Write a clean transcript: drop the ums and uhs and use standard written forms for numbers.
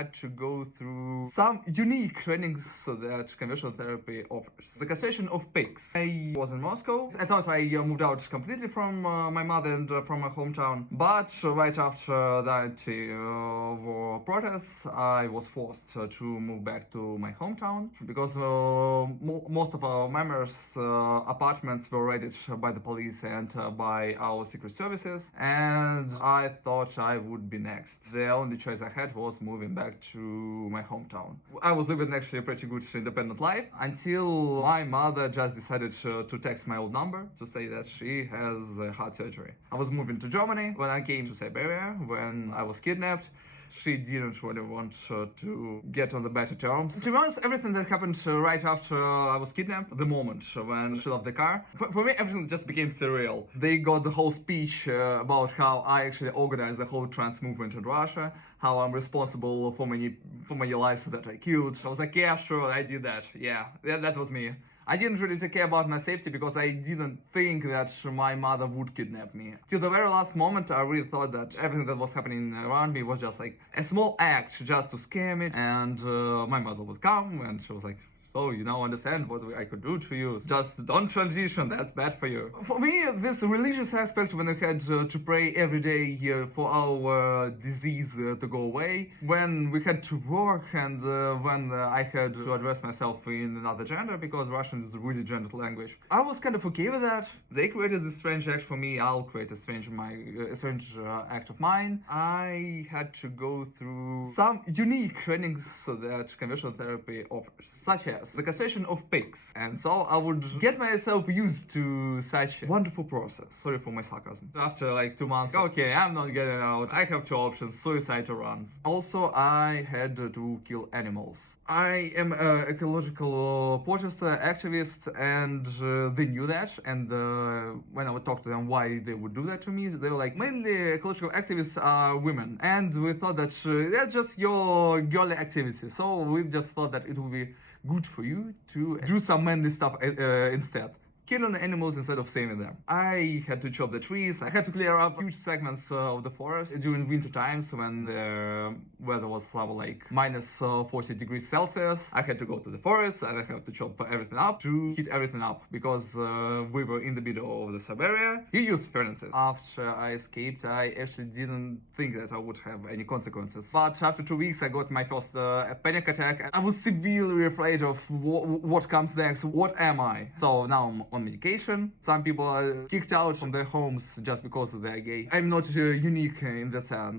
had to go through some unique trainings that conversion therapy offers. The castration of pigs. I was in Moscow. I thought I moved out completely from my mother and from my hometown, but right after the anti-war protests, I was forced to move back to my hometown because most of our members' apartments were raided by the police and by our secret services, and I thought I would be next. The only choice I had was moving back to my hometown. I was living actually a pretty good independent life until my mother just decided to text my old number to say that she has heart surgery. I was moving to Germany when I came to Siberia, when I was kidnapped. She didn't really want to get on the better terms. To be honest, everything that happened right after I was kidnapped, the moment when she left the car, for me everything just became surreal. They got the whole speech about how I actually organized the whole trans movement in Russia, how I'm responsible for many lives that I killed. I was like, yeah, sure, I did that. Yeah, that was me. I didn't really care about my safety because I didn't think that my mother would kidnap me. Till the very last moment, I really thought that everything that was happening around me was just like a small act just to scare me, and my mother would come and she was like, so you now understand what I could do to you. Just don't transition, that's bad for you. For me, this religious aspect, when I had to pray every day for our disease to go away, when we had to work, and when I had to address myself in another gender, because Russian is a really gendered language, I was kind of okay with that. They created this strange act for me, I'll create a strange act of mine. I had to go through some unique trainings that conversion therapy offers, such as the castration of pigs, and so I would get myself used to such a wonderful process. Sorry for my sarcasm. After like 2 months, okay, I'm not getting out. I have two options: suicide or runs. Also, I had to kill animals. I am an ecological protest activist, and they knew that. And when I would talk to them why they would do that to me, they were like, mainly ecological activists are women, and we thought that that's just your girly activity. So we just thought that it would be good for you to do some manly stuff instead. Killing animals instead of saving them. I had to chop the trees, I had to clear up huge segments of the forest during winter times when the weather was like minus 40 degrees Celsius. I had to go to the forest and I had to chop everything up to heat everything up because we were in the middle of the Siberia. You use furnaces. After I escaped, I actually didn't think that I would have any consequences. But after 2 weeks, I got my first panic attack. I was severely afraid of what comes next. What am I? So now I'm on medication. Some people are kicked out from their homes just because they are gay. I'm not unique in that sense.